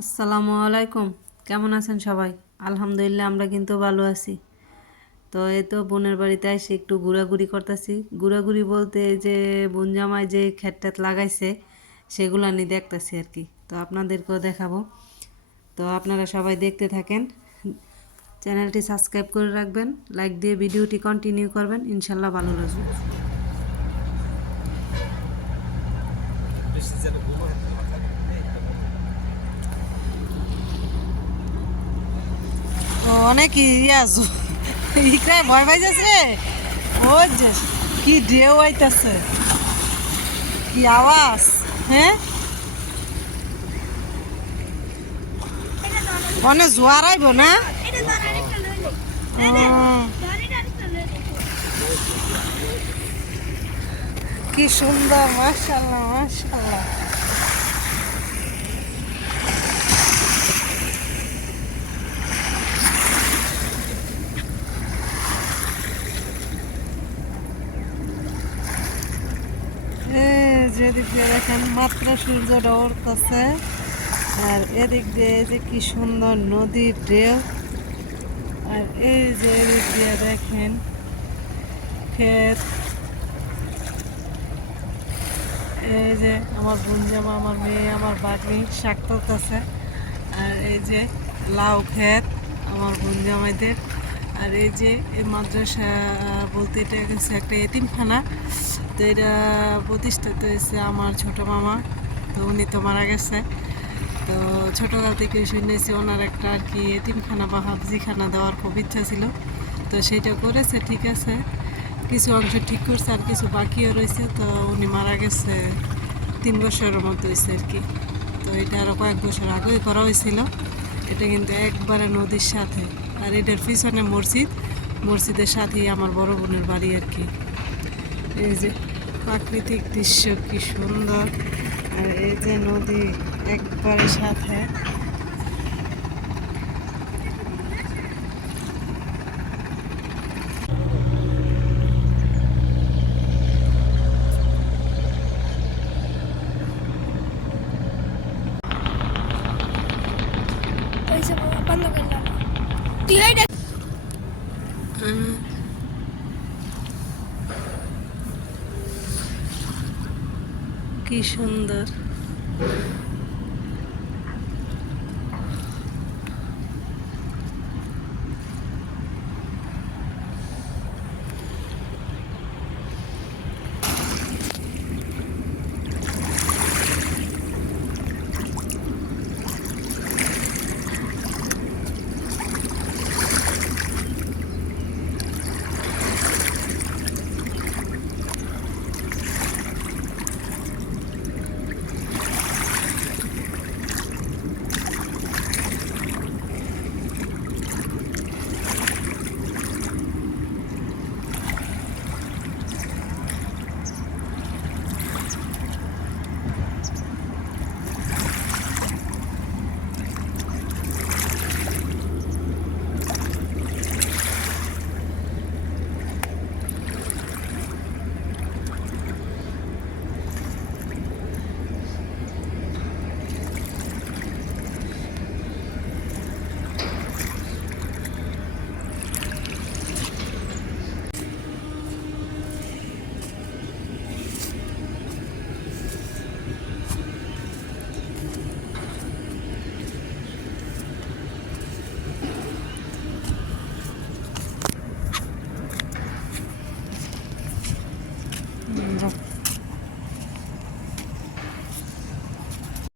আসসালামু আলাইকুম। কেমন আছেন সবাই? আলহামদুলিল্লাহ আমরা কিন্তু ভালো আছি। তো এই তো বোনের বাড়িতে এসে একটু ঘোরাঘুরি করতেছি। ঘোরাঘুরি বলতে এই যে বোন জামাই যে ক্ষেত লাগাইছে সেগুলো আমি দেখতেছি আর কি। তো আপনাদেরকেও দেখাবো। তো আপনারা সবাই দেখতে থাকেন। চ্যানেলটি সাবস্ক্রাইব করে রাখবেন, লাইক দিয়ে ভিডিওটি কন্টিনিউ করবেন, ইনশাল্লাহ ভালো লাগবে। অনেক ইয়াজু ইকরাই ভয় পাই যাচ্ছে। ও যে কি ঢেউ আইতাছে, কি আওয়াজ! হ্যাঁ, অনেক জোয়ার আইব না? কি সুন্দর, মাশাআল্লাহ মাশাআল্লাহ। যেদিক দিয়ে দেখেন মাত্র সূর্যটা উঠতেছে, আর এদিক দিয়ে এই যে কি সুন্দর নদীর ঢেউ, আর এই যে এদিক দিয়ে দেখেন ক্ষেত। এই যে আমার বোন জামা, আমার মেয়ে, আমার বাগনি শাক তুলতেছে, আর এই যে লাউ ক্ষেত আমার বোন জামাইদের। আর এই যে এই মাদ্রাসা বলতে এটা হচ্ছে একটা এতিমখানা। তো এটা প্রতিষ্ঠিত হয়েছে আমার ছোট মামা, তো উনি তো মারা গেছে। তো ছোটোকাল থেকে শুনেছি ওনার একটা আর কি এতিমখানা বা হাফজিখানা দেওয়ার খুব ইচ্ছা ছিল। তো সেটা করেছে, ঠিক আছে, কিছু অংশ ঠিক করছে আর কিছু বাকিও রয়েছে। তো উনি মারা গেছে 3 বছরের মতো হয়েছে আর কি। তো এটা আরও কয়েক বছর আগেই করা হয়েছিল। এটা কিন্তু একবারে নদীর সাথে, আর এটার পিছনে মসজিদ, মসজিদের সাথেই আমার বড় বোনের বাড়ি আর কি। এই যে প্রাকৃতিক দৃশ্য কি সুন্দর, আর এই যে নদী একবারে সাথে। কি সুন্দর।